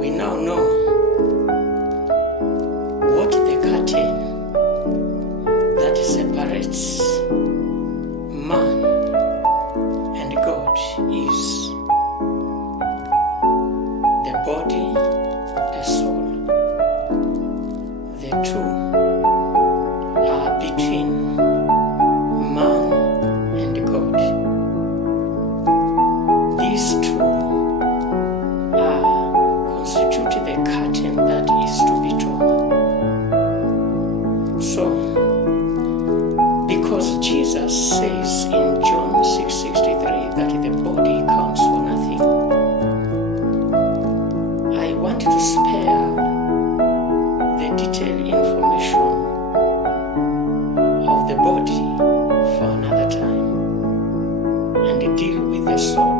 we now know what the curtain that separates man and God is. The body, the soul. The two are between man and God. These two constitute the curtain that is to be torn. So, because Jesus says in John 6:63 that the body counts for nothing, I want to spare the detailed information of the body for another time and deal with the soul.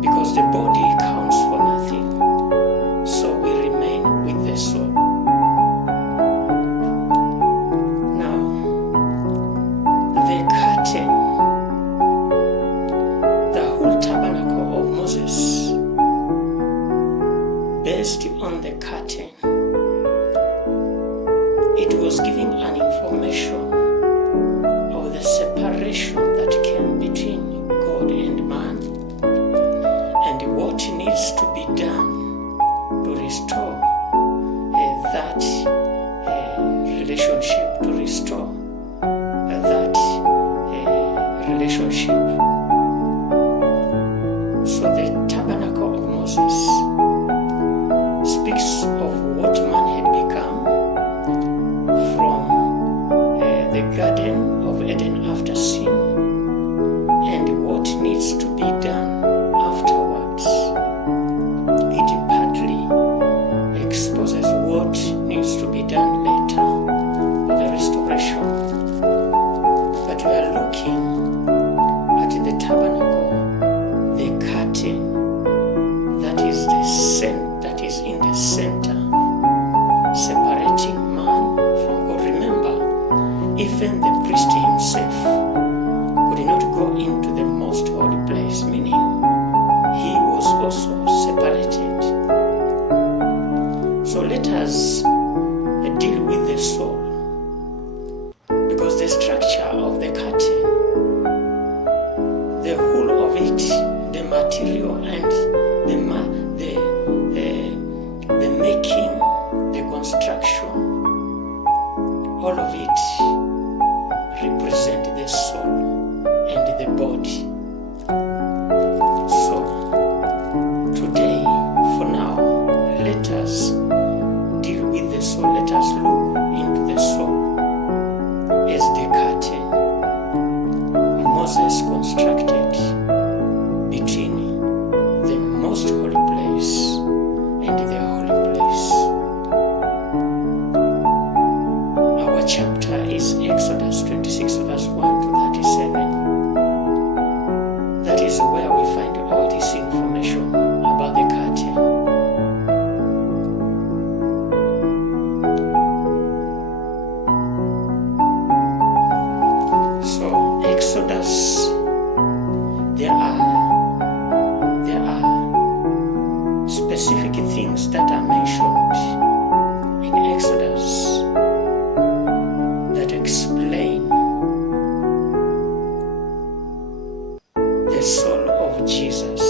Because the body counts for nothing, so we remain with the soul. Now, the curtain, the whole tabernacle of Moses, based on the curtain, it was giving an information of the separation that came between God and man, and what needs to be done to restore that relationship, to restore that relationship. So the tabernacle of Moses speaks of what man had become from the Garden of Eden after sin, and what needs to be done afterwards. It partly exposes what needs to be done later for the restoration. But we are looking at the tabernacle, the curtain that is in the center, separating man from God. Remember, even the priest himself could not go into the most holy place, meaning he was also separated. So let us deal with the soul, because the structure of the curtain, the whole of it, the material and the making, the construction, all of it represent the soul and the body. So today, for now, let us deal with the soul. Let us look into the soul as the curtain Moses constructed between the most holy place and the holy place. Our chapter is Exodus 26 verse 1 to 37. That is where we find all this information about the curtain. So Exodus, there are specific things that are mentioned in Exodus that explain the soul of Jesus,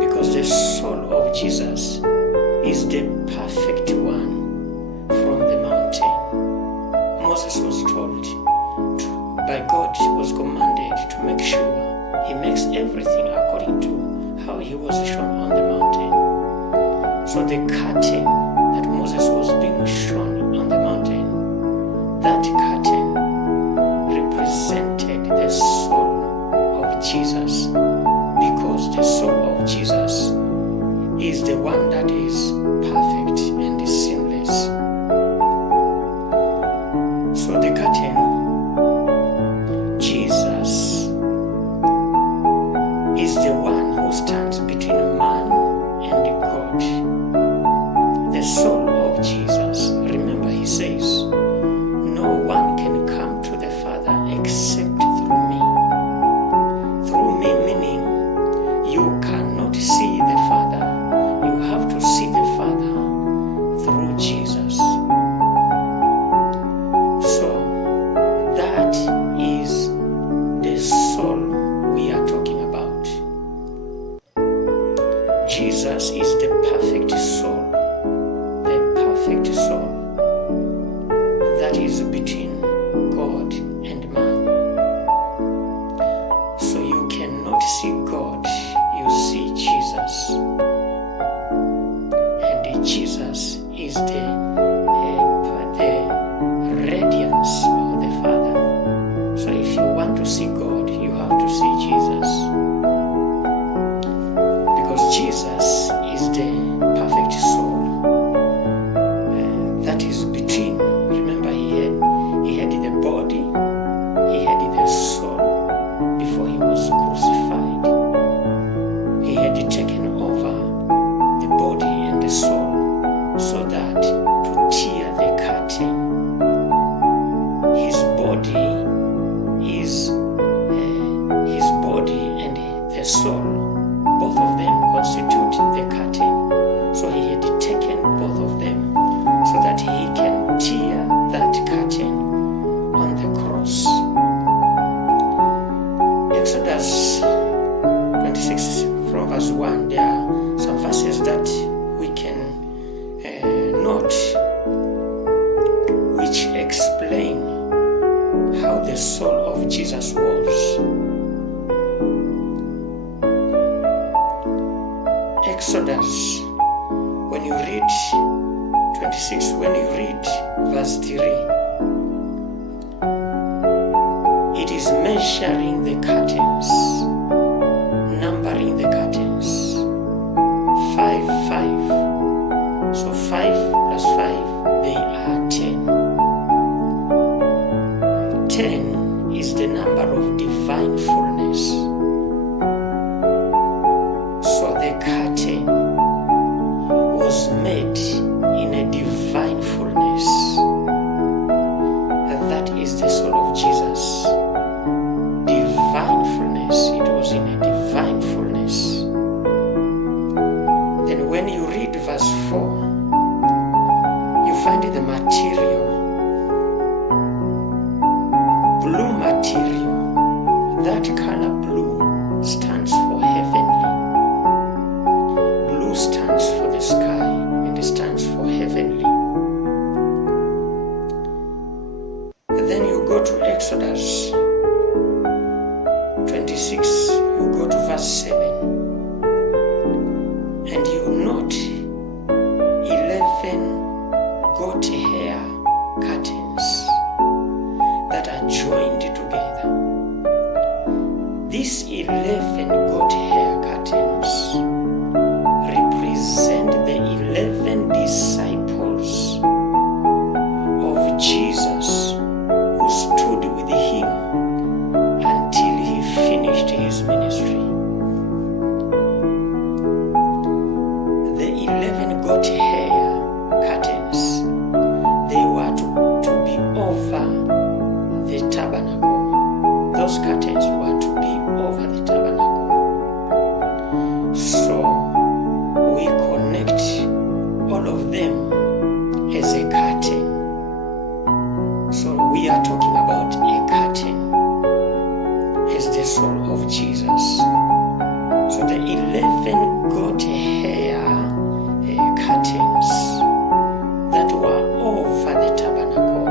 because the soul of Jesus is the perfect one from the mountain. Moses was told by God, was commanded to make sure he makes everything according to how he was shown on the mountain. So the curtain that Moses was being shown on the mountain, that curtain represented the soul of Jesus, because the soul of Jesus is the one that is perfect and sinless. So the curtain, Jesus, is the one who stands between man and God. The soul of Jesus, remember he says, no one can come to the Father except through me. Through me meaning you come Jesus is the perfect soul. The perfect soul that is between God and man. So you cannot see God, you see Jesus. And Jesus is the radiance of the Father. So if you want to see God, you have to see Jesus. Because Jesus is the perfect soul that is between. Remember, he had the body, he had the soul before he was crucified. He had taken over the body and the soul so that to tear the curtain, his body and the soul, both of them constitute the curtain. So he had taken both of them so that he can tear that curtain on the cross. Exodus 26 from verse 1, there are some verses that we can note which explain how the soul of Jesus was. Exodus, when you read 26, when you read verse 3, it is measuring the curtains, numbering the curtains. 5, 5. So 5 plus 5, they are 10. 10 is the number of divine fullness. So the curtain was made in a divine fullness. That is the soul of Jesus. Divine fullness. It was in a divine fullness. Then when you read verse 4, you find the material. Blue material. That color blue stands for heavenly. Blue stands for the sky and it stands for heavenly. Then you go to Exodus 26, you go to verse 7, and you note 11 goat hair curtains that are joined together. These 11 goat hair curtains represent the 11 disciples of Jesus who stood with him until he finished his ministry. The 11 goat hair curtains, they were to be over the tabernacle. Those curtains were to be over the tabernacle. So we connect all of them as a curtain. So we are talking about a curtain as the soul of Jesus. So the 11 goat hair curtains that were over the tabernacle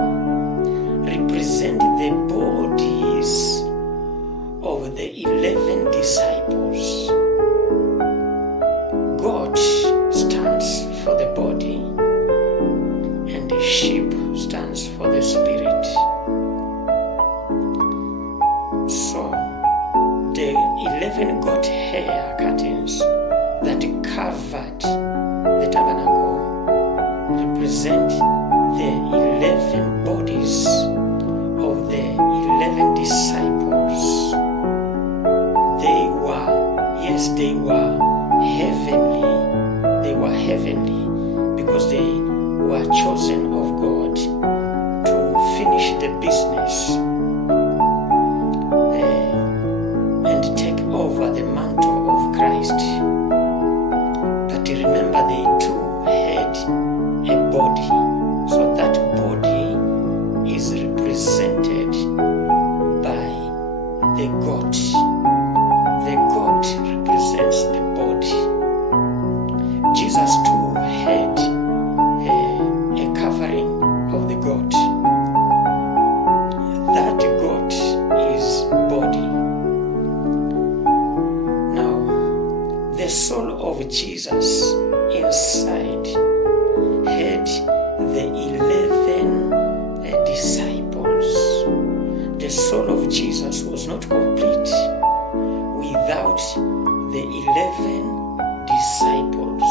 represent the bodies of the 11 disciples. Goat stands for the body and the sheep stands for the spirit. So the 11 goat hair curtains that covered the tabernacle represent the 11 bodies of the 11 disciples. They were heavenly. They were heavenly because they were chosen of God to finish the business and take over the mantle of Christ. But remember, they too had a body. So that body is represented by the goat. The goat represents the body. the soul of Jesus inside had the 11 disciples. The soul of Jesus was not complete without the 11 disciples.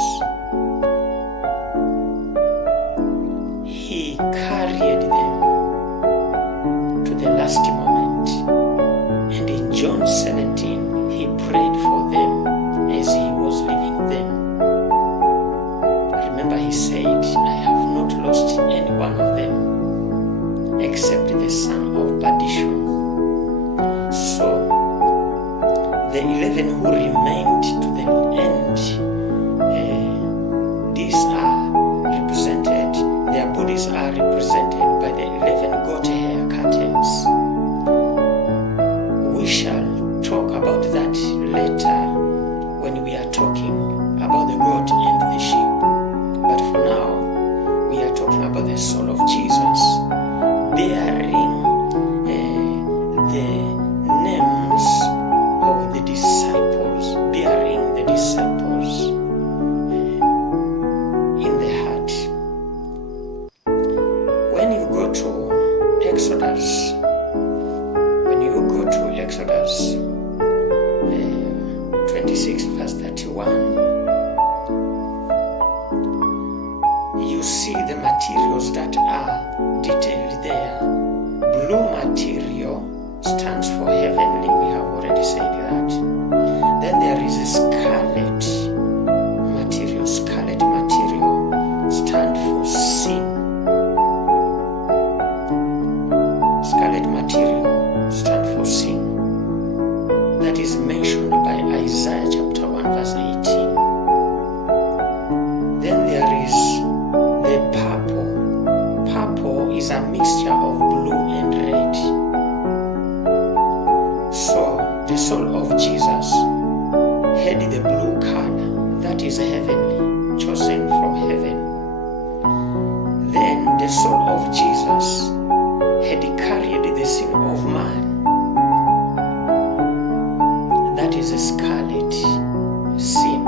He carried them to the last moment. And in John 17, he prayed for them as he was leaving them. Remember, he said, I have not lost any one of them except the son of perdition. So the 11 who remained to the end, these are represented, their bodies are represented by the 11 goat hair curtains. We shall talk about that later when we are talking about the goat and the sheep. But for now, we are talking about the soul of Jesus bearing the names of the disciples, bearing the disciples in the heart. When you go to Exodus 26 verse 31, you see the materials that are detailed there. Blue material stands for heavenly, we have already said that. Then there is a scarlet material. Scarlet material stands for sin. Scarlet material stands for sin. That is mentioned by Isaiah chapter 1 verse 18. Then there is the purple. Purple is a mixture of blue and red. So the soul of Jesus had the blue color, that is heavenly, chosen from heaven. Then the soul of Jesus had carried the sin of man, that is a scarlet sin.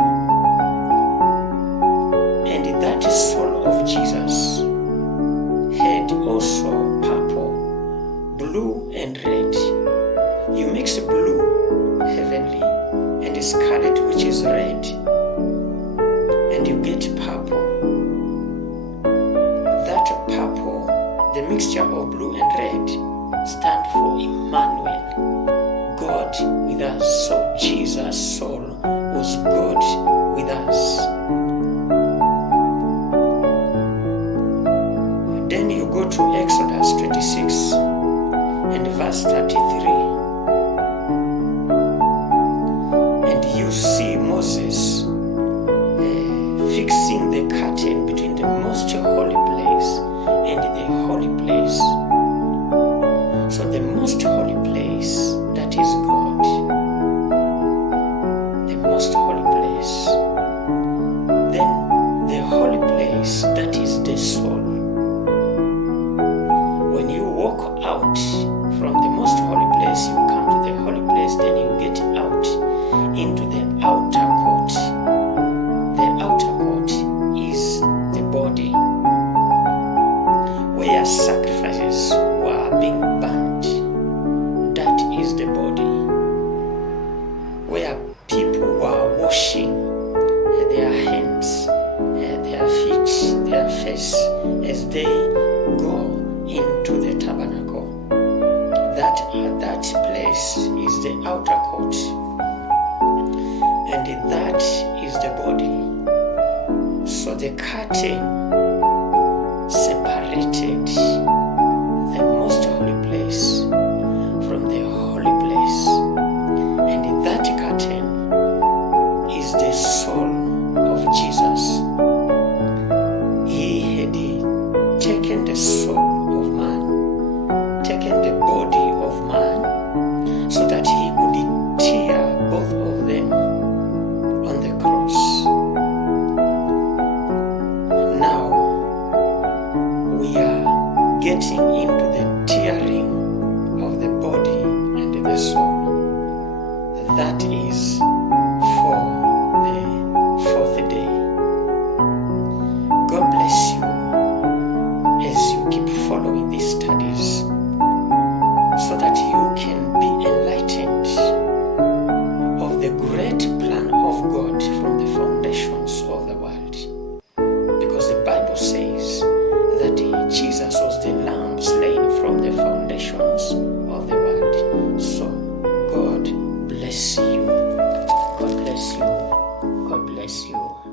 And that soul of Jesus had also purple, blue and red. You mix blue, heavenly, and scarlet, which is red, and you get purple. That purple, the mixture of blue and red, stand for Emmanuel, God with us. So Jesus' soul was God with us. Then you go to Exodus 26 and verse 33. And you see Moses fixing the curtain between the most holy place and the holy place. So the most holy place, that is God. The most holy place. Then the holy place, that is the soul. When you walk out from the most holy place, you come to the holy place, then you get out into the outer court. The outer court is the body, where sacrifices were being burnt. That is the body, where people were washing their hands, their feet, their face as they go into the tabernacle. That place is the outer court, and that is the body. So the curtain separated the most holy place from the holy place, and that curtain is the soul of Jesus. He had taken the soul of man, taken the body of man, so that he could tear both of them on the cross. Now we are great plan of God from the foundations of the world. Because the Bible says that Jesus was the lamb slain from the foundations of the world. So God bless you. God bless you. God bless you.